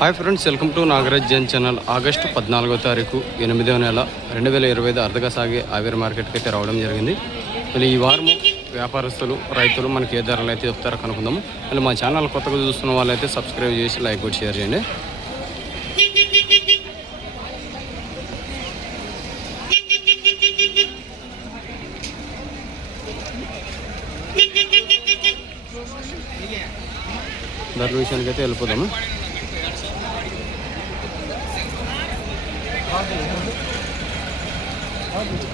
hi friends welcome to Nagaraj Jain channel August పద్నాలుగో తారీఖు ఎనిమిదవ నెల రెండు వేల ఇరవై ఐదు అర్ధగా సాగే ఆవిరి మార్కెట్కి అయితే రావడం జరిగింది మళ్ళీ ఈ వారం వ్యాపారస్తులు రైతులు మనకి ఏ ధరలు అయితే చెప్తారో కనుక్కుందాము మళ్ళీ మా ఛానల్ కొత్తగా చూస్తున్న వాళ్ళైతే సబ్స్క్రైబ్ చేసి లైక్ కూడా షేర్ చేయండి ధరల విషయానికి అయితే వెళ్ళిపోదాము ఓపెన్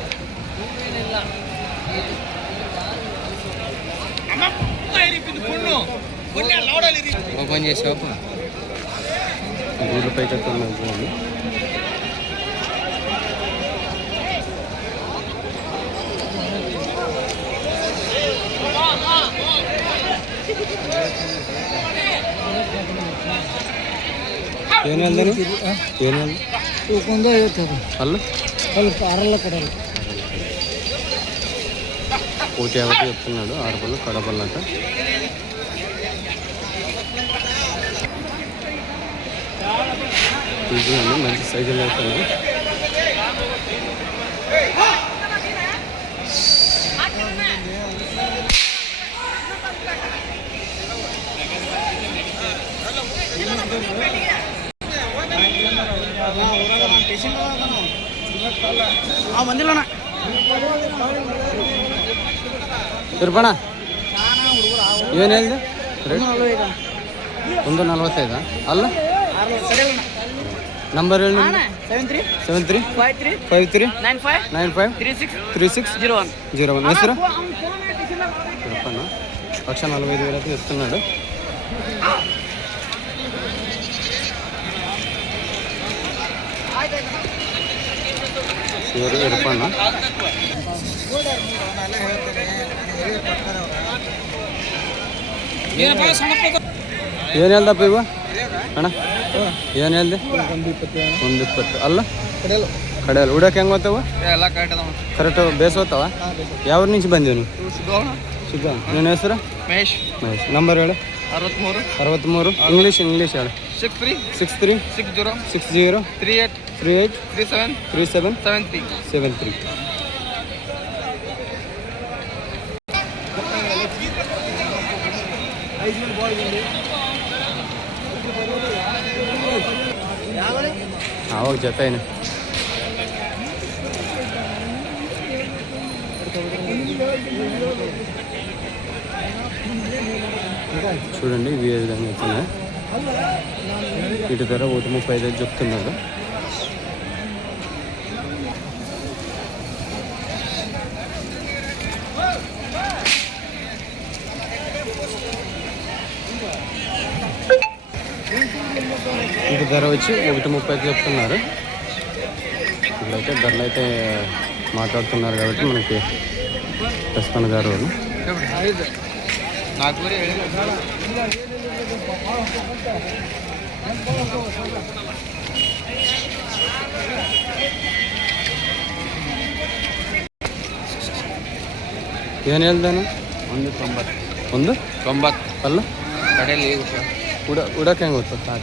చేసి ఓపెన్ గూగుల్ పై కట్టున్నాను చూడండి ಏನು ಹೇಳ್ದೆ ಏನು ಹೇಳ್ದೆ పలుపు అరల కడలు కోటి యాభై చెప్తున్నాడు ఆడపల్లు కడపల్లు అంట తీసుకున్నాను మంచి సైకిల్ అవుతుంది టిషన్ ఆ మందిలోనా ತಿರ್ಪಣ ಏನು ಹೇಳಿದೆ ಒಂದು ನಲ್ವತ್ತೈದಾ ಅಲ್ಲ ನಂಬರ್ ಹೇಳಿ seven three seven three five three five three nine five nine five three six three six zero one zero one ఇస్తారా లక్ష నలభై ఐదు వేలు అయితే ఇస్తున్నాడు ಇವರು ಇರ್ಪಣ್ಣ ಏನು ಹೇಳ್ದಪ್ಪ ಇವ ಅಣ್ಣ ಏನು ಹೇಳ್ದೆ ಒಂದು ಇಪ್ಪತ್ತು ಅಲ್ಲ ಕಡೆಯಲ್ಲ ಉಡಕ್ಕೆ ಹೆಂಗ್ ಕರೆಕ್ಟ್ ಬೇಸ್ ಓದ್ತಾವ ಯಾವ ನಿಂಚು ಬಂದೀವಿ ನೀವು ನಿನ್ನ ಹೆಸರು ಮಹೇಶ್ ಮಹೇಶ್ ನಂಬರ್ ಹೇಳು ಅರವತ್ತ್ಮೂರು ಅರವತ್ತ್ಮೂರು ಇಂಗ್ಲೀಷ್ ಇಂಗ್ಲೀಷ್ ಹೇಳು 63 63 60 60 38 38 37 37 73 73 आओ जतेने చూడండి ఈ విధంగా అవుతన్న వీటి ధర ఒకటి ముప్పై ఐదు చెప్తున్నారు వీటి ధర వచ్చి ఒకటి ముప్పై చెప్తున్నారు ఇప్పుడైతే ధరలు అయితే మాట్లాడుతున్నారు కాబట్టి మనకి ప్రస్తుతం గారు నాకు ಏನು ಹೇಳ್ದಾನೆ ಒಂದು ತೊಂಬತ್ತು ಒಂದು ತೊಂಬತ್ತು ಅಲ್ಲ ಕಡೆಯಲ್ಲಿ ಉಡ ಉಡಕ್ಕೆ ಹೆಂಗೆ ಗೊತ್ತ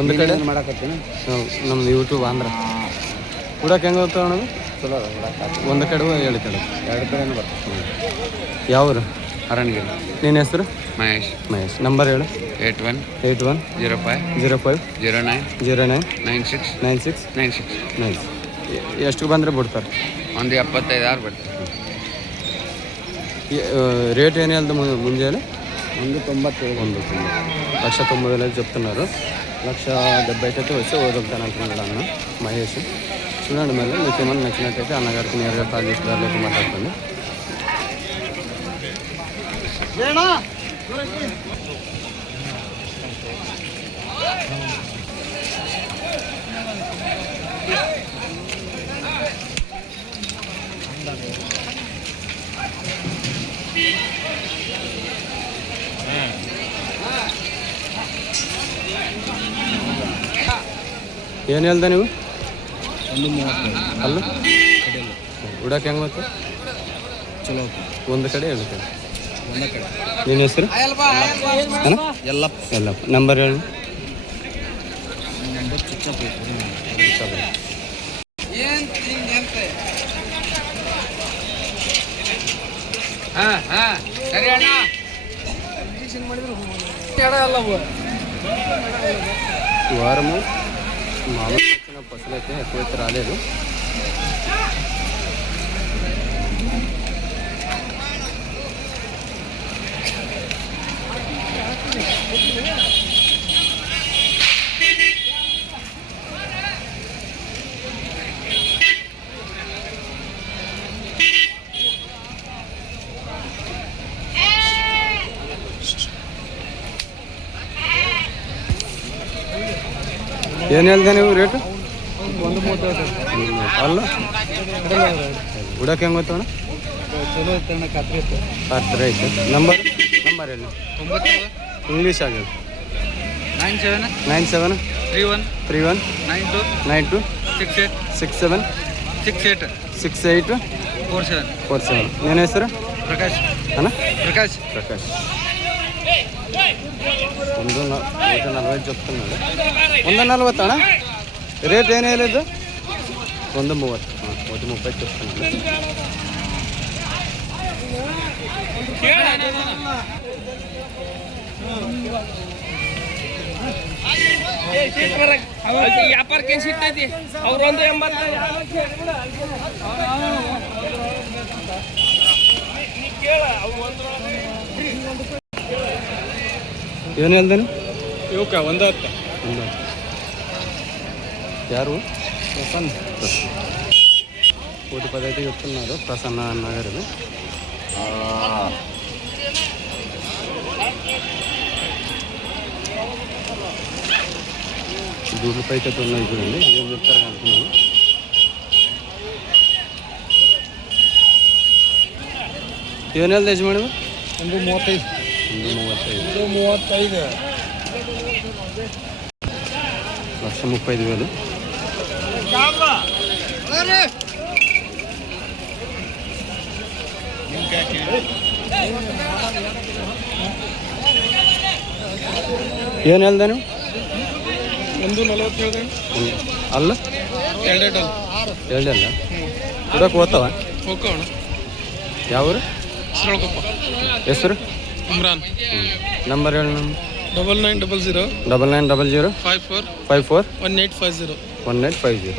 ಒಂದು ಕಡೆ ಮಾಡಕತ್ತೀನಿ ಹಾಂ ನಮ್ದು ಯೂಟ್ಯೂಬ್ ಅಂದ್ರೆ ಉಡಕ್ಕೆ ಹೆಂಗೆ ಗೊತ್ತ ಅಣ್ಣ ಚಲೋ ಒಂದು ಕಡೆ ಎರಡು ಕಡೆ ಎರಡು ಕಡೆನೂ ಬರ್ತದೆ ಯಾವ್ರು ಅರಣ್ಗಿರಿ ನಿನ್ನ ಹೆಸರು ಮಹೇಶ್ ಮಹೇಶ್ ನಂಬರ್ ಹೇಳು eight one eight one zero five zero five zero nine zero nine nine six nine six nine six nine ಎಷ್ಟು ಬಂದರೆ ಬಿಡ್ತಾರೆ ಒಂದು ಎಪ್ಪತ್ತೈದು ಆರು ಬಿಡ್ತಾರೆ ರೇಟ್ ಏನು ಹೇಳ್ದು ಮುಂಜಾನೆ ಒಂದು ತೊಂಬತ್ತೇಳು ಒಂದು లక్ష ಲಕ್ಷ ತೊಂಬತ್ತು ಎಲ್ಲ లక్ష ಲಕ್ಷ అయితే వచ్చి వదులుతాను అంటున్నాడు అన్న మహేష్ చూడండి మళ్ళీ మీకు ఏమైనా నచ్చినట్టయితే అన్నగారికి నేరుగా ಏನು ಹೇಳ್ದೆ ನೀವು ಅಲ್ಲ ಉಡಕ್ಕೆ ಹೆಂಗ್ ಮತ್ತೆ ಚಲೋ ಒಂದು ಕಡೆ ಹೇಳ್ತೇನೆ ನಿನ್ನ ಹೆಸರು ಎಲ್ಲಪ್ಪ ಎಲ್ಲಪ್ಪ ನಂಬರ್ ಹೇಳಿ వారము ಏನು ಹೇಳ್ದೆ ನೀವು ರೇಟ್ ಅಲ್ಲ ಬಿಡೋಕೆ ಹೆಂಗೆ ಗೊತ್ತೋಣ ಚಲೋ ಐತೆ ಅಣ್ಣ ಖಾತ್ರಿ ಐತೆ ಖಾತ್ರಿ ಐತೆ ನಂಬರ್ ನಂಬರ್ ಹೇಳಿ ಇಂಗ್ಲೀಷ್ ಆಗಿದೆ nine seven nine seven three one three one nine two nine two six eight six seven six eight six eight four seven four seven ನನ್ನ ಹೆಸರು ಪ್ರಕಾಶ್ ಅಣ್ಣ ಪ್ರಕಾಶ್ ಪ್ರಕಾಶ್ ಒಂದು ನಲ್ವತ್ತು ಜೊತೆ ಒಂದು ನಲ್ವತ್ತು ಅಣ್ಣ ರೇಟ್ ಏನೇ ಹೇಳಿದ್ದು ಒಂದು ಮೂವತ್ತು ಹಾಂ ಒಂದು ಮೂವತ್ತು ಜೊತೆ ವ್ಯಾಪಾರಕ್ಕೆ ಏನು ಸಿಗ್ತೈತಿ ಅವ್ರೊಂದು ಒಂದು ಯಾರು ಪ್ರಸನ್ನ ಕೋಟಿ ಪದೈತಿ ಪ್ರಸನ್ನ ನಗರದ దూడు పైకట్టు ఉన్నాయి చూడండి ఏం ಮೇಡಮ್ ಒಂದು ಮೂವತ್ತೈದು ಒಂದು ಲಕ್ಷ ಮುಪ್ಪೈದು ಏನು ಹೇಳ್ದೆ ನೀವು ಒಂದು ಅಲ್ಲ ಎರಡೆರಡು ಎರಡಲ್ಲ ಇದಕ್ಕೆ ಓದ್ತಾವ ಹೋಗೋಣ ಹೆಸರು number double nine double zero double nine double zero five four five four one eight five zero one five zero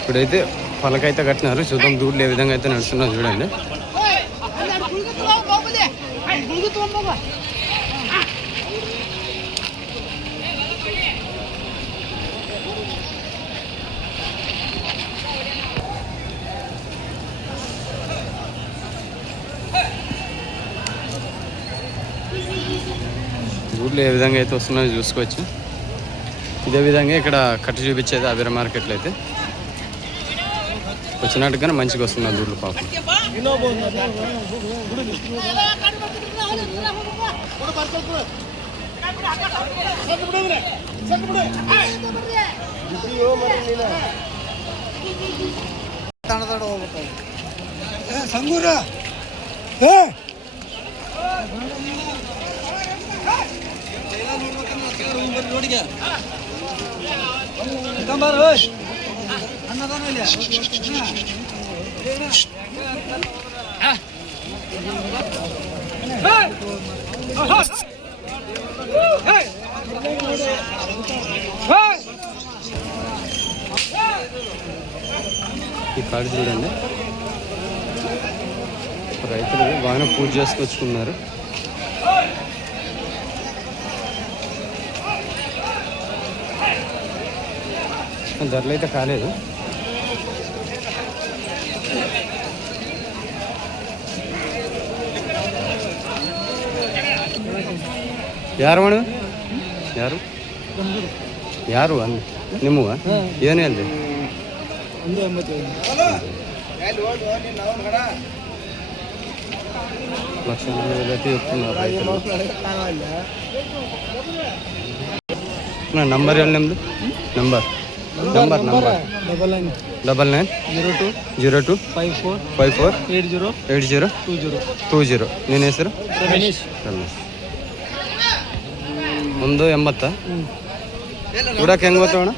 ఇప్పుడైతే పలకైతే కట్టినారు చూద్దాం దూడలు ఏ విధంగా అయితే నడుస్తున్నా చూడండి మార్కెట్లు ఏ విధంగా అయితే వస్తున్నాయో చూసుకోవచ్చు ఇదే విధంగా ఇక్కడ కట్టు చూపించేది అబిర మార్కెట్లు అయితే వచ్చినట్టుగానే మంచిగా వస్తున్నాయి దూళ్ళు పాప సంగూరా ఈ కాడు చూడండి రైతులు వాన పూజ చేసుకొచ్చుకున్నారు ದರ್ಲೈತ ಖಾಲಿ ಇದು ಯಾರು ಮಾಡ ಯಾರು ಯಾರು ಅಲ್ಲಿ ನಿಮಗ ಏನೇ ಅಲ್ಲಿ ನಂಬರ್ ಹೇಳಿ ನಿಮ್ಮದು number number number double nine double nine zero two zero two five four five four eight zero eight zero two zero two zero ನಿನ್ನ ಹೆಸರು ರಮೇಶ್ ರಮೇಶ್ ಒಂದು ಎಂಬತ್ತ ಉಡಕ್ಕೆ ಹೆಂಗೆ ಬರ್ತಾವಣ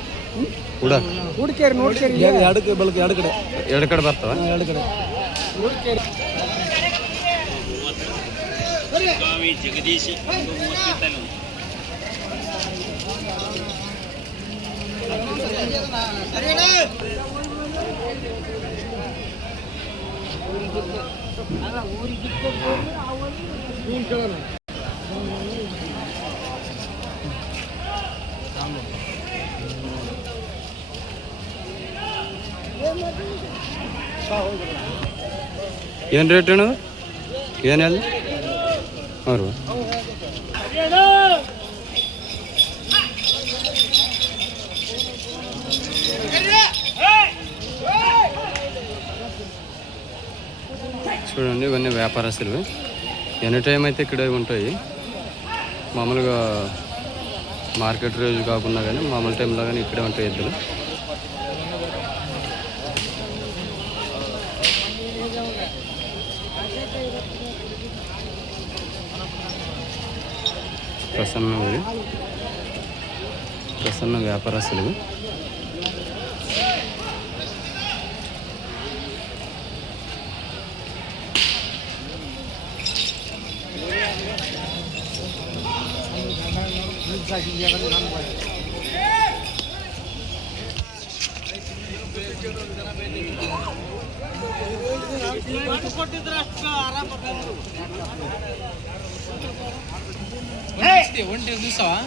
ಉಡಕ್ಕೆ ಹುಡುಕೇರಿ ನೋಡ್ಕೇರಿ ಎರಡು ಕಡೆ ಬಲಕ್ಕೆ ಎರಡು ಕಡೆ ಎರಡು ಕಡೆ ಬರ್ತಾವ ಎರಡು ಕಡೆ ಹುಡುಕೇರಿ ಜಗದೀಶ್ ಏನು ರೇಟ್ ಏನೆಲ್ಲ ಅವರು చూడండి ఇవన్నీ వ్యాపారస్తులు ఎనీ టైం అయితే ఇక్కడే ఉంటాయి మామూలుగా మార్కెట్ రోజు కాకుండా కానీ మామూలు టైంలో కానీ ఇక్కడే ఉంటాయి ఇద్దరు ప్రసన్న ప్రసన్న వ్యాపారస్తులు ಒಂಟಿ ದಿವಸವಾ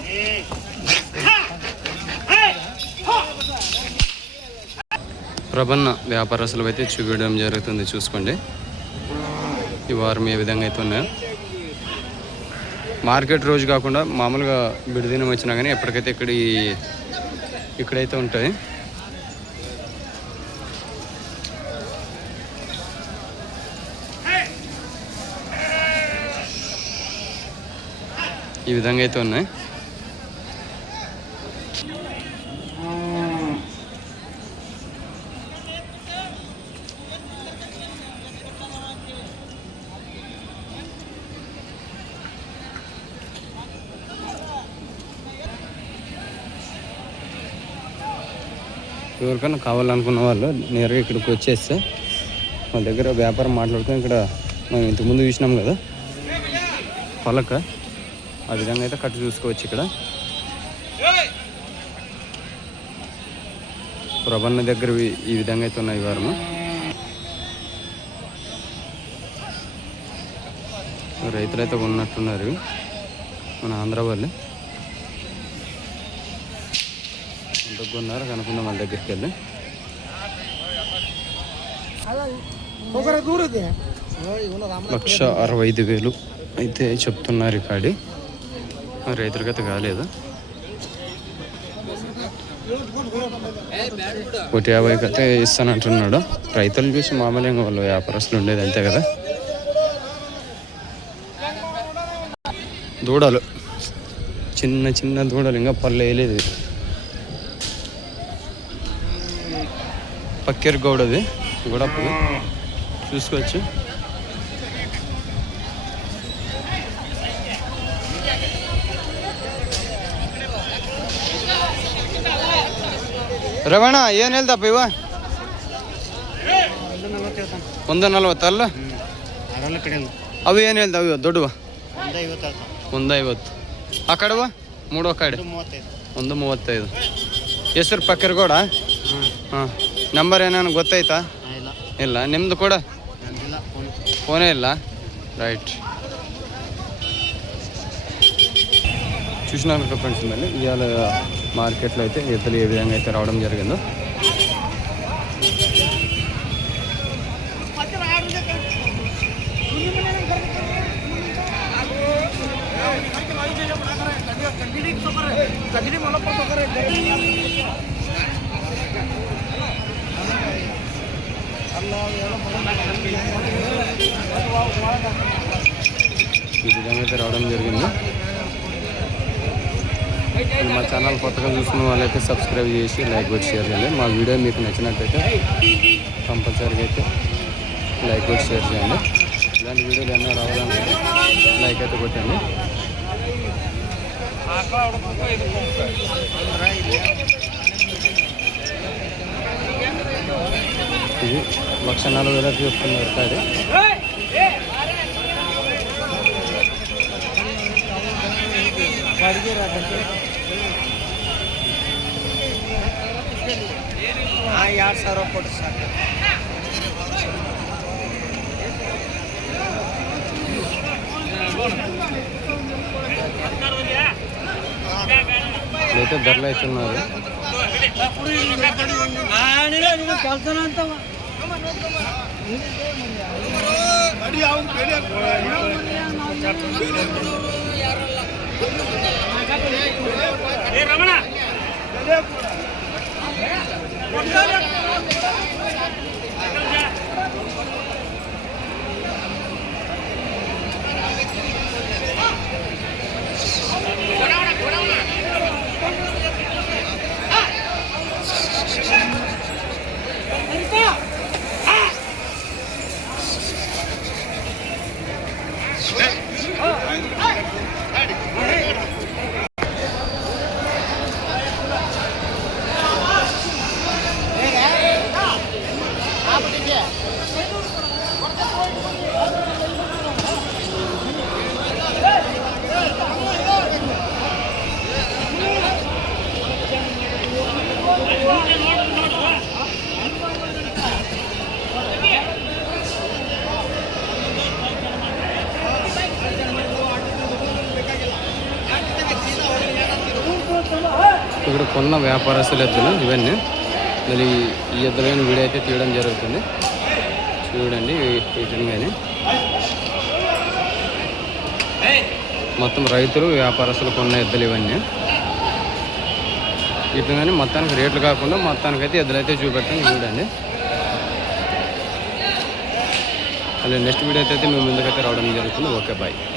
ప్రబన్న వ్యాపారస్తులు అయితే చూపించడం జరుగుతుంది చూసుకోండి ఈ వారం ఏ విధంగా అయితే ఉన్నాయో మార్కెట్ రోజు కాకుండా మామూలుగా బిడిదినం వచ్చినా కానీ ఎప్పటికైతే ఇక్కడ ఇక్కడైతే ఉంటుంది ఈ విధంగా అయితే ఉన్నాయి ఎవరికైనా కావాలనుకున్న వాళ్ళు నేరుగా ఇక్కడికి వచ్చేస్తే మా దగ్గర వ్యాపారం మాట్లాడుకొని ఇక్కడ మనం ఇంతకుముందు చూసినాం కదా పలక ఆ విధంగా అయితే కట్టు చూసుకోవచ్చు ఇక్కడ ప్రభన్న దగ్గర ఈ విధంగా అయితే ఉన్నాయి వారము రైతులైతే ఉన్నట్టున్నారు మన ఆంధ్ర వాళ్ళు దగ్గున్నారు కనుక్కుందాం మన దగ్గరికి వెళ్ళి లక్ష అరవై ఐదు వేలు అయితే చెప్తున్నారు కాడి అయితే కాలేదు ఒకటి యాభైకి అయితే ఇస్తానంటున్నాడు రైతులు చూసి మామూలు వాళ్ళు వ్యాపారస్తులు ఉండేది అంతే కదా దూడలు చిన్న చిన్న దూడలు ఇంకా పళ్ళు వేయలేదు పక్కేరు గౌడది గొడపది చూసుకోవచ్చు ರವಣ ಏನು ಹೇಳ್ದಪ್ಪ ಇವ ಒಂದು ನಲವತ್ತಲ್ಲ ಅವು ಏನು ಹೇಳ್ದವು ಇವ ದೊಡ್ಡವ ಒಂದು ಐವತ್ತು ಆ ಕಡೆವ ಮೂಡೋ ಕಡೆ ಒಂದು ಮೂವತ್ತೈದು ಹೆಸರು ಪಕ್ಕರ್ಗೌಡ ಹಾಂ ನಂಬರ್ ಏನೋ ನನಗೆ ಗೊತ್ತಾಯ್ತಾ ಇಲ್ಲ ನಿಮ್ಮದು ಕೂಡ ಫೋನೇ ಇಲ್ಲ ರೈಟ್ ಶಿಶುನಾಗ್ರ ಫ್ರೆಂಡ್ಸ್ ಮೇಲೆ ಇದೆಲ್ಲ ಮಾರ್ಕೆಟ್ಲೈತೆ ಎದ್ದಲ್ಲಿ ಎಂಗೈತೆ ರಾಡಮ್ ಜರ್ಗಂದು ఈ విధంగా అయితే రావడం జరిగింది మా ఛానల్ కొత్తగా చూసిన వాళ్ళైతే సబ్స్క్రైబ్ చేసి లైక్ కొట్టి షేర్ చేయాలి మా వీడియో మీకు నచ్చినట్టయితే కంపల్సరీగా అయితే లైక్ కూడా షేర్ చేయండి ఇలాంటి వీడియోలు ఎన్నో రావాలంటే లైక్ అయితే కొట్టండి ఇది లక్ష నలభై వేలకు చూసుకున్నారు అది ಎರಡು ಸಾವಿರ ಕೊಡಿ ಸರ್ అయితే ధరలు అవుతున్నారు ರಮಣ వ్యాపారస్తుల ఎద్దులు ఇవన్నీ మళ్ళీ ఈ ఎద్దులైన వీడియో అయితే తీయడం జరుగుతుంది చూడండి కానీ మొత్తం రైతులు వ్యాపారస్తులు కొన్న ఎద్దులు ఇవన్నీ వీటిని కానీ మొత్తానికి రేట్లు కాకుండా మొత్తానికి అయితే ఎద్దులైతే చూపెట్టండి చూడండి మళ్ళీ నెక్స్ట్ వీడియో అయితే మేము ముందుకైతే రావడం జరుగుతుంది ఓకే బాయ్